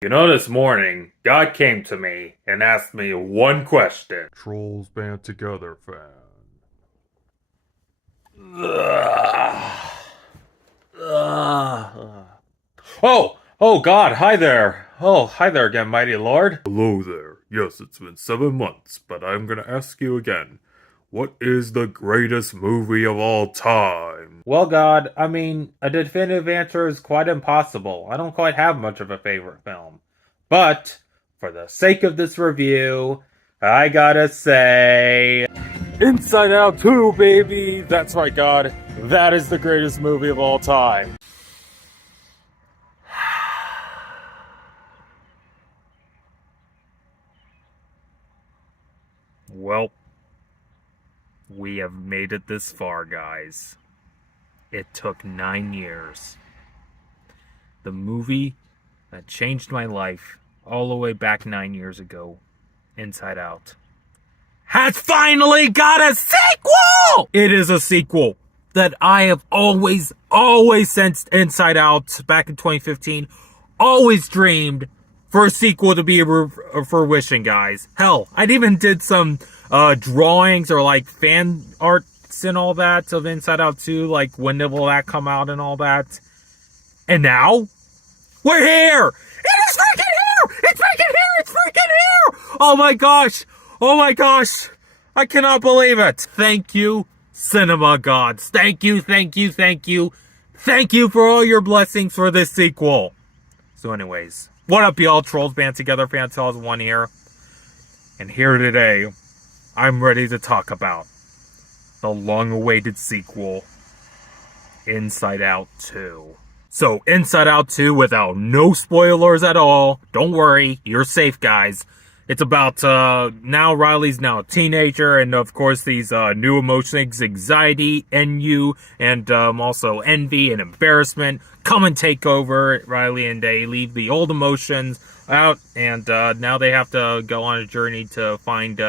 You know, this morning, God came to me and asked me one question. Trolls Band Together fan. Ugh. Ugh. Oh, God, hi there. Oh, hi there again, mighty lord. Hello there. Yes, it's been 7 months, but I'm gonna ask you again. What is the greatest movie of all time? Well, God, a definitive answer is quite impossible. I don't quite have much of a favorite film. But, for the sake of this review, I gotta say... Inside Out 2, baby! That's right, God. That is the greatest movie of all time. Well, we have made it this far, guys. It took 9 years. The movie that changed my life all the way back 9 years ago, Inside Out, has finally got a sequel! It is a sequel that I have always since Inside Out back in 2015, always dreamed for a sequel to be a fruition, guys. Hell, I even did some drawings or like fan arts and all that of Inside Out 2, like when will that come out and all that. And now, we're here! It is freaking here! It's freaking here! It's freaking here! Oh my gosh! Oh my gosh! I cannot believe it! Thank you, cinema gods. Thank you, thank you, thank you. Thank you for all your blessings for this sequel. So anyways, what up y'all? Trolls Band Together fan 2001 here. And here today, I'm ready to talk about the long-awaited sequel, Inside Out 2. So, Inside Out 2, without no spoilers at all. Don't worry, you're safe, guys. It's about, now Riley's now a teenager, and of course these, new emotions, anxiety, NU, and, also envy and embarrassment come and take over Riley, and they leave the old emotions out, and, now they have to go on a journey to find,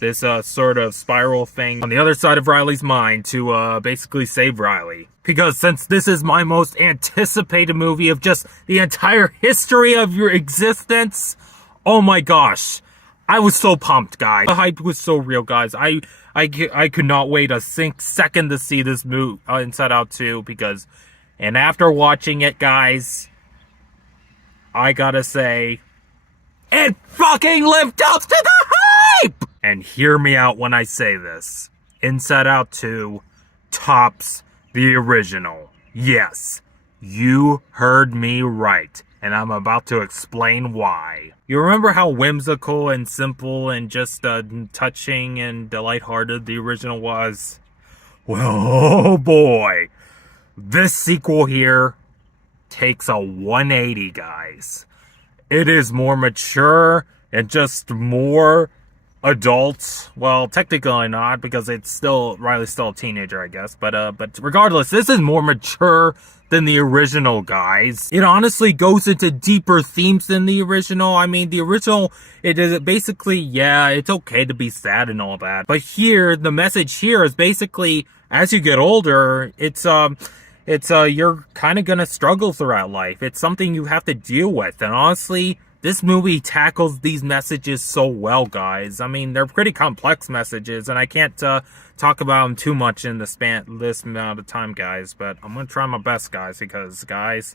this, sort of spiral thing on the other side of Riley's mind to, basically save Riley. Because since this is my most anticipated movie of just the entire history of your existence, oh my gosh, I was so pumped, guys. The hype was so real, guys. I could not wait a second to see this movie, Inside Out 2, because, and after watching it, guys, I gotta say, it fucking lived up to the hype! And hear me out when I say this. Inside Out 2 tops the original. Yes, you heard me right, and I'm about to explain why. You remember how whimsical and simple and just touching and lighthearted the original was? Well, oh boy, this sequel here takes a 180, guys. It is more mature and just more adult. Well, technically not, because Riley's still a teenager, I guess. But regardless, this is more mature than the original, guys. It honestly goes into deeper themes than the original. I mean, the original, it is basically, yeah, it's okay to be sad and all that. But here, the message here is basically, as you get older, it's you're kind of gonna struggle throughout life. It's something you have to deal with. And honestly, this movie tackles these messages so well, guys. I mean, they're pretty complex messages, and I can't talk about them too much in this amount of time, guys. But I'm gonna try my best, guys, because, guys,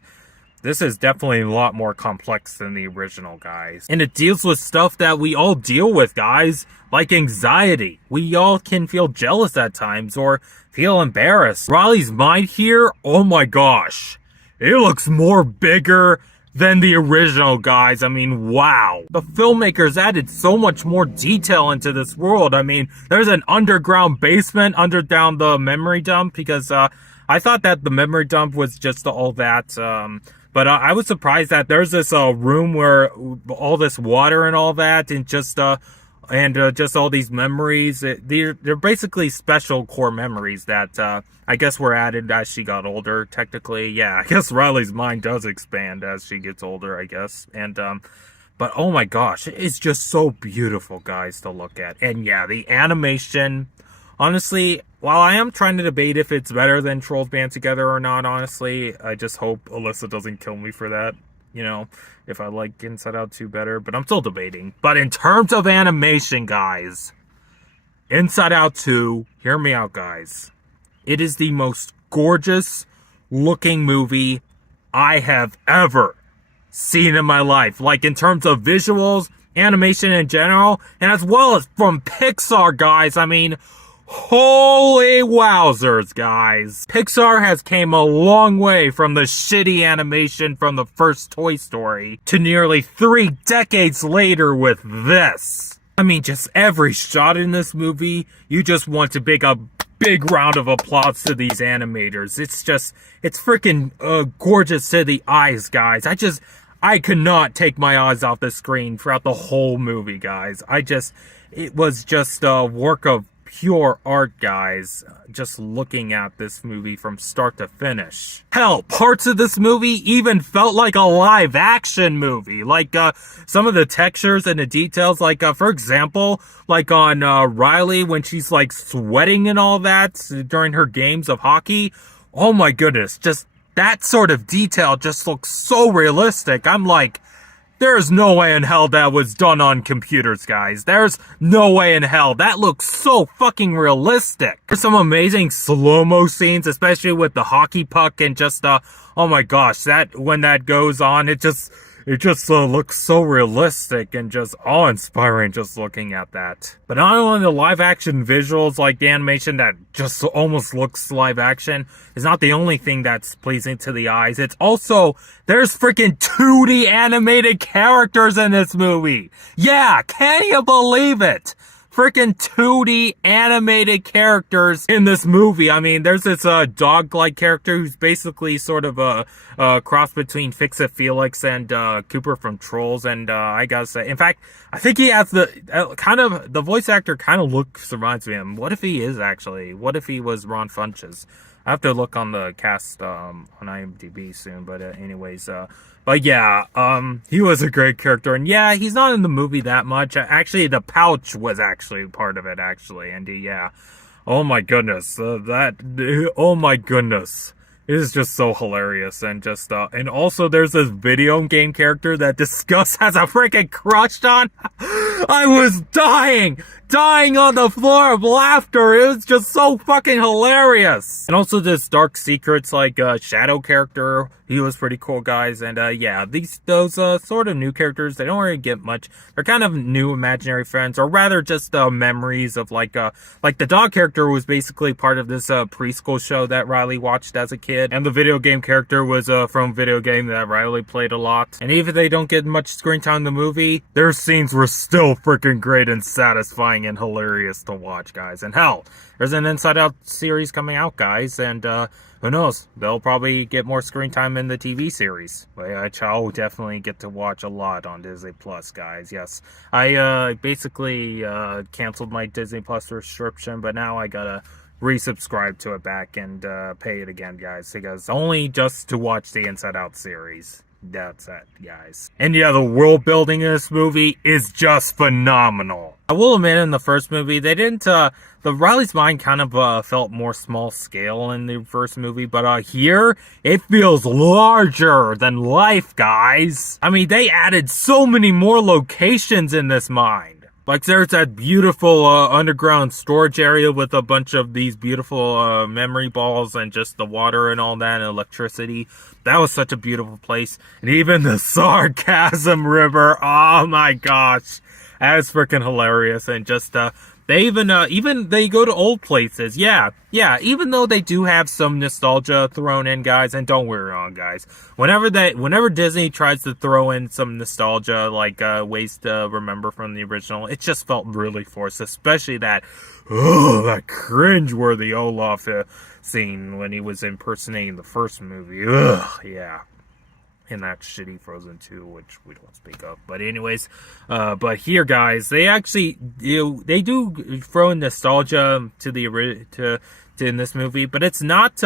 this is definitely a lot more complex than the original, guys. And it deals with stuff that we all deal with, guys, like anxiety. We all can feel jealous at times or feel embarrassed. Riley's mind here, oh my gosh, it looks more bigger than the original, guys. I mean, wow. The filmmakers added so much more detail into this world. I mean, there's an underground basement down the memory dump, because I thought that the memory dump was just all that, but I was surprised that there's this room where all this water and all that, and just all these memories. They're basically special core memories that I guess were added as she got older, technically. Yeah, I guess Riley's mind does expand as she gets older, I guess. And but oh my gosh, it's just so beautiful, guys, to look at. And yeah, the animation, honestly, while I am trying to debate if it's better than Trolls Band Together or not, honestly, I just hope Alyssa doesn't kill me for that. you know, if I like Inside Out 2 better, but I'm still debating. But in terms of animation, guys, Inside Out 2, hear me out, guys. It is the most gorgeous looking movie I have ever seen in my life. Like, in terms of visuals, animation in general, and as well as from Pixar, guys. I mean, holy wowzers, guys. Pixar has came a long way from the shitty animation from the first Toy Story to nearly 3 decades later with this. I mean, just every shot in this movie, you just want to make a big round of applause to these animators. It's freaking gorgeous to the eyes, guys. I could not take my eyes off the screen throughout the whole movie, guys. It was just a work of pure art, guys, just looking at this movie from start to finish. Hell, parts of this movie even felt like a live action movie. Like, some of the textures and the details, like, for example, like on, Riley when she's, like, sweating and all that during her games of hockey. Oh my goodness, just that sort of detail just looks so realistic. I'm like, there's no way in hell that was done on computers, guys. There's no way in hell. That looks so fucking realistic. There's some amazing slow-mo scenes, especially with the hockey puck and just, oh my gosh, when that goes on, it just looks so realistic and just awe-inspiring just looking at that. But not only the live-action visuals, like the animation that just almost looks live-action, is not the only thing that's pleasing to the eyes. It's also, there's freaking 2D animated characters in this movie. Yeah, can you believe it? Freaking 2D animated characters in this movie. I mean, there's this dog-like character who's basically sort of a cross between Fix-It Felix and Cooper from Trolls. And I gotta say, in fact, I think he has the voice actor kind of reminds me of him. What if he is actually? What if he was Ron Funches? I have to look on the cast on IMDb soon. But anyways, but yeah, he was a great character, and yeah, he's not in the movie that much. Actually, the pouch was actually part of it, actually, and yeah, oh my goodness, oh my goodness, it is just so hilarious, and just, and also there's this video game character that Discuss has a freaking crush on. I was dying on the floor of laughter. It was just so fucking hilarious. And also this Dark Secrets, like, Shadow character, he was pretty cool, guys. And, yeah, those sort of new characters, they don't really get much. They're kind of new imaginary friends, or rather just, memories of, like the dog character was basically part of this, preschool show that Riley watched as a kid. And the video game character was, from video game that Riley played a lot. And even if they don't get much screen time in the movie, their scenes were still freaking great and satisfying and hilarious to watch, guys. And hell, there's an Inside Out series coming out, guys, and who knows, they'll probably get more screen time in the TV series, which I'll definitely get to watch a lot on Disney Plus, guys. Yes, I basically canceled my Disney Plus subscription, but now I gotta resubscribe to it back and pay it again, guys, because only just to watch the Inside Out series. That's it, guys. And yeah, the world building in this movie is just phenomenal. I will admit, in the first movie, they didn't, the Riley's mind kind of, felt more small scale in the first movie, but, here, it feels larger than life, guys. I mean, they added so many more locations in this mine. Like, there's that beautiful, underground storage area with a bunch of these beautiful, memory balls and just the water and all that and electricity. That was such a beautiful place. And even the Sarcasm River, oh my gosh. That is freaking hilarious. And just, they even they go to old places. Yeah, even though they do have some nostalgia thrown in, guys, and don't worry wrong, guys. Whenever Disney tries to throw in some nostalgia, like, ways to remember from the original, it just felt really forced, especially that cringe-worthy Olaf scene when he was impersonating the first movie. Yeah. In that shitty Frozen 2, which we don't speak of. But anyways, but here, guys, they actually, they do throw in nostalgia to in this movie, but it's not,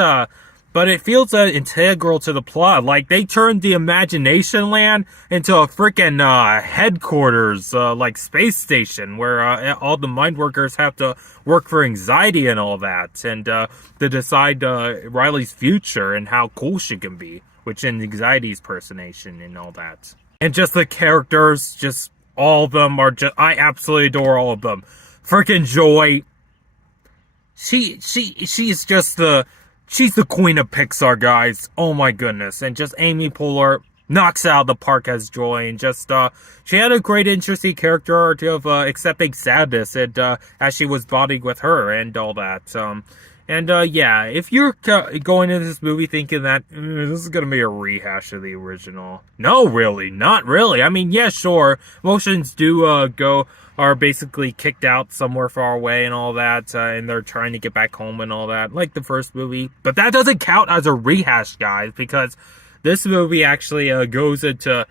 but it feels integral to the plot. Like, they turned the Imagination Land into a freaking headquarters, like space station, where all the mind workers have to work for anxiety and all that, and to decide Riley's future and how cool she can be. which is Anxiety's personation and all that. And just the characters, just all of them are just, I absolutely adore all of them. Freaking Joy. She's just she's the queen of Pixar, guys. Oh my goodness. And just Amy Poehler knocks out of the park as Joy, and just, she had a great, interesting character arc of, accepting sadness, and, as she was bonding with her, and all that, yeah, if you're going into this movie thinking that, this is gonna be a rehash of the original, no, really, not really. I mean, yeah, sure, emotions do, are basically kicked out somewhere far away and all that, and they're trying to get back home and all that, like the first movie, but that doesn't count as a rehash, guys, because this movie actually goes into,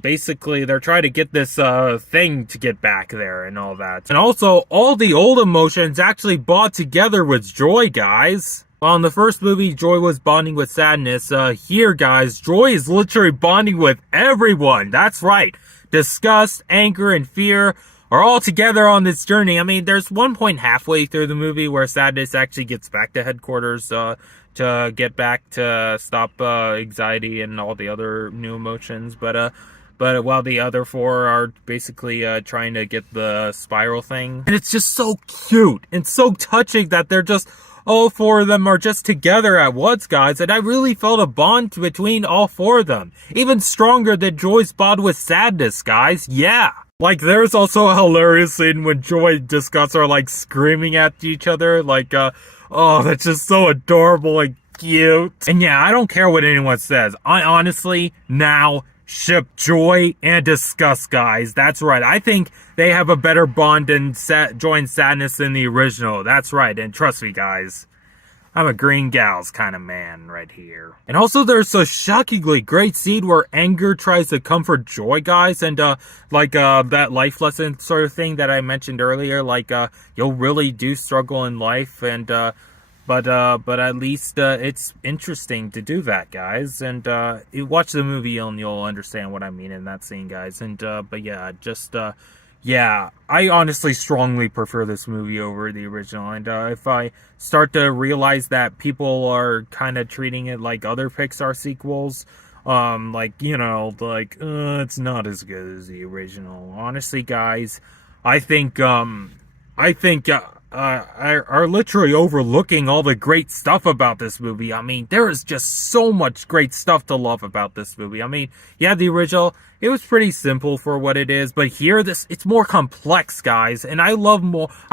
basically, they're trying to get this thing to get back there and all that. And also, all the old emotions actually bond together with Joy, guys. While in the first movie, Joy was bonding with sadness, here, guys, Joy is literally bonding with everyone. That's right. Disgust, anger, and fear are all together on this journey. I mean, there's one point halfway through the movie where sadness actually gets back to headquarters, to get back to stop anxiety and all the other new emotions, but while the other four are basically trying to get the spiral thing, and it's just so cute and so touching that they're just, all four of them are just together at once, guys, and I really felt a bond between all four of them, even stronger than Joy's bond with sadness, guys. Yeah. Like, there's also a hilarious scene when Joy and Disgust are, like, screaming at each other, like, oh, that's just so adorable and cute. And yeah, I don't care what anyone says. I honestly now ship Joy and Disgust, guys. That's right. I think they have a better bond than Joy and Sadness than the original. That's right. And trust me, guys, I'm a green gals kind of man right here. And also there's a shockingly great scene where Anger tries to comfort Joy, guys, and that life lesson sort of thing that I mentioned earlier, like you'll really do struggle in life, and but at least it's interesting to do that, guys, and you watch the movie and you'll understand what I mean in that scene, guys. And but yeah, just yeah, I honestly strongly prefer this movie over the original, and if I start to realize that people are kind of treating it like other Pixar sequels, like, you know, like, it's not as good as the original. Honestly, guys, I think are literally overlooking all the great stuff about this movie. I mean, there is just so much great stuff to love about this movie. I mean, yeah, the original, it was pretty simple for what it is, but here, it's more complex, guys, and I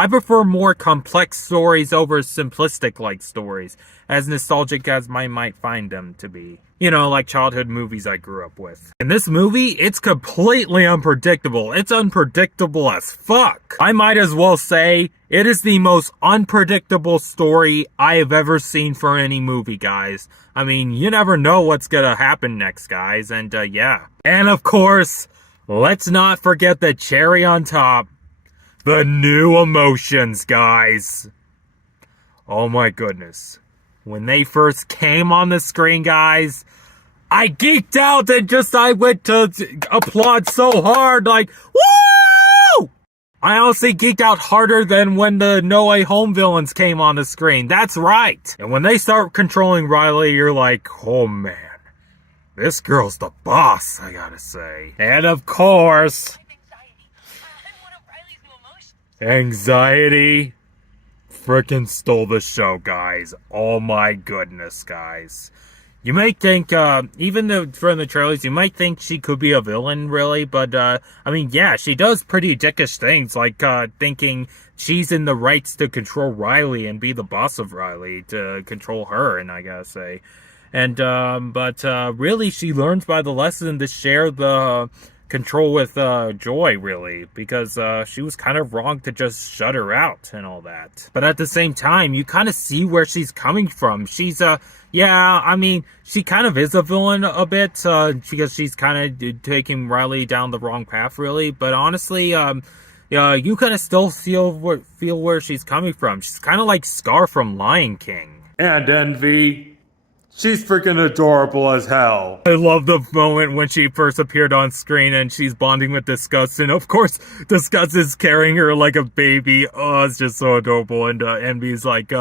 prefer more complex stories over simplistic-like stories, as nostalgic as I might find them to be. You know, like childhood movies I grew up with. In this movie, it's completely unpredictable. It's unpredictable as fuck. I might as well say it is the most unpredictable story I have ever seen for any movie, guys. I mean, you never know what's gonna happen next, guys, and yeah. And of course, let's not forget the cherry on top. The new emotions, guys. Oh my goodness. When they first came on the screen, guys, I geeked out and I went to applaud so hard, like, woo! I honestly geeked out harder than when the No Way Home villains came on the screen. That's right. And when they start controlling Riley, you're like, oh man, this girl's the boss, I gotta say. And of course, anxiety frickin' stole the show, guys. Oh my goodness, guys. You might think, even from the trailers, you might think she could be a villain, really, but, I mean, yeah, she does pretty dickish things, like, thinking she's in the rights to control Riley and be the boss of Riley, to control her, and I gotta say. And, but really, she learns by the lesson to share the control with Joy, really, because she was kind of wrong to just shut her out and all that. But at the same time, you kind of see where she's coming from. She's yeah, I mean, she kind of is a villain a bit, because she's kind of taking Riley down the wrong path, really. But honestly, yeah, you kind of still feel where she's coming from. She's kind of like Scar from Lion King. And Envy. She's freaking adorable as hell. I love the moment when she first appeared on screen and she's bonding with Disgust, and of course, Disgust is carrying her like a baby. Oh, it's just so adorable. And Envy's like,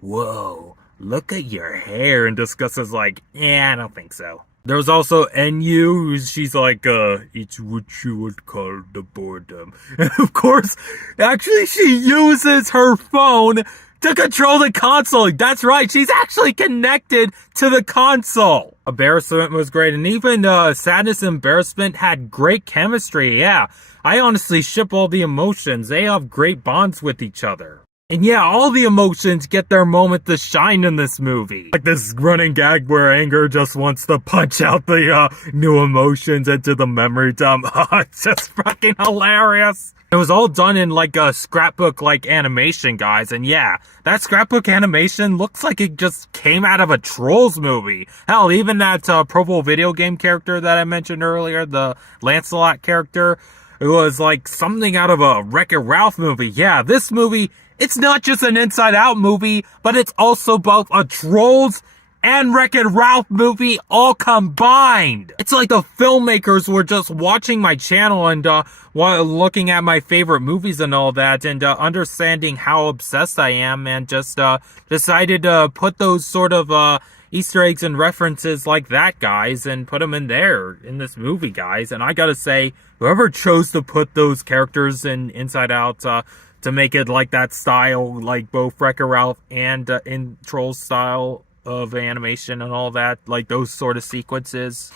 whoa, look at your hair. And Disgust is like, yeah, I don't think so. There was also NU, she's like, it's what you would call the boredom. And of course, actually she uses her phone to control the console. That's right, she's actually connected to the console. Embarrassment was great, and even Sadness and Embarrassment had great chemistry, yeah. I honestly ship all the emotions. They have great bonds with each other. And yeah, all the emotions get their moment to shine in this movie. Like this running gag where Anger just wants to punch out the new emotions into the memory dump. It's just fucking hilarious. It was all done in like a scrapbook-like animation, guys. And yeah, that scrapbook animation looks like it just came out of a Trolls movie. Hell, even that Provo video game character that I mentioned earlier, the Lancelot character, it was like something out of a Wreck-It Ralph movie. Yeah, this movie, it's not just an Inside Out movie, but it's also both a Trolls and Wreck-It Ralph movie all combined. It's like the filmmakers were just watching my channel and while looking at my favorite movies and all that, and understanding how obsessed I am, and just decided to put those sort of Easter eggs and references like that, guys, and put them in there in this movie, guys. And I gotta say, whoever chose to put those characters in Inside Out to make it like that style, like both Wreck-It Ralph and in Trolls style of animation and all that, like those sort of sequences,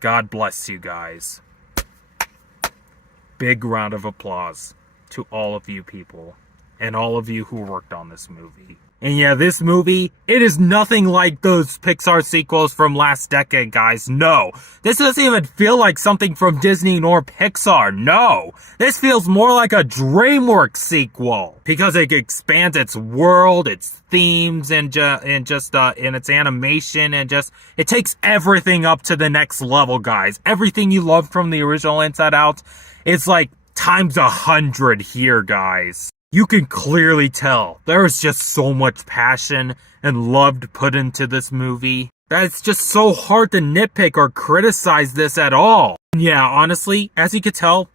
God bless you guys. Big round of applause to all of you people and all of you who worked on this movie. And yeah, this movie, it is nothing like those Pixar sequels from last decade, guys. No. This doesn't even feel like something from Disney nor Pixar. No. This feels more like a DreamWorks sequel, because it expands its world, its themes, and just in its animation, and just, it takes everything up to the next level, guys. Everything you loved from the original Inside Out, it's like times 100 here, guys. You can clearly tell there is just so much passion and love put into this movie that it's just so hard to nitpick or criticize this at all. And yeah, honestly, as you can tell,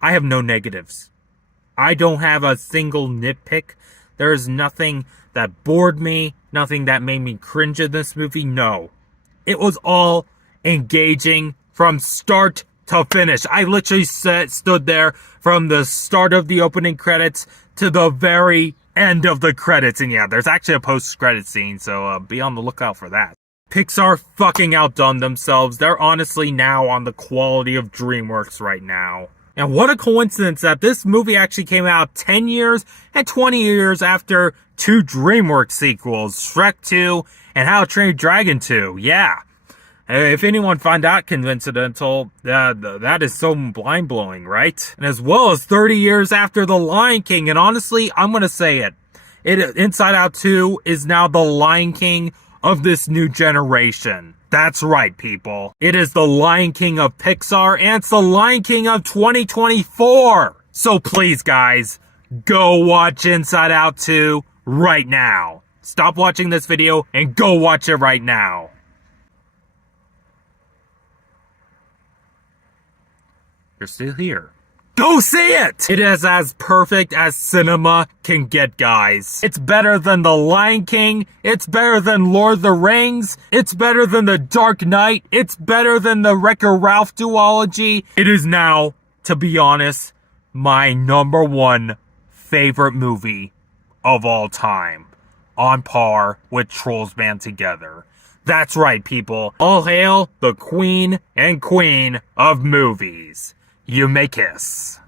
I have no negatives. I don't have a single nitpick. There is nothing that bored me, nothing that made me cringe in this movie. No. It was all engaging from start to finish. I literally stood there from the start of the opening credits to the very end of the credits. And yeah, there's actually a post-credit scene, so be on the lookout for that. Pixar fucking outdone themselves. They're honestly now on the quality of DreamWorks right now. And what a coincidence that this movie actually came out 10 years and 20 years after two DreamWorks sequels, Shrek 2 and How to Train Your Dragon 2. Yeah. If anyone found out coincidental, that is so mind-blowing, right? And as well as 30 years after The Lion King, and honestly, I'm gonna say it. Inside Out 2 is now the Lion King of this new generation. That's right, people. It is the Lion King of Pixar, and it's the Lion King of 2024. So please, guys, go watch Inside Out 2 right now. Stop watching this video and go watch it right now. You're still here. Go see it! It is as perfect as cinema can get, guys. It's better than The Lion King. It's better than Lord of the Rings. It's better than The Dark Knight. It's better than the Wreck-It Ralph duology. It is now, to be honest, my #1 favorite movie of all time. On par with Trolls Band Together. That's right, people. All hail the queen and queen of movies. You may kiss.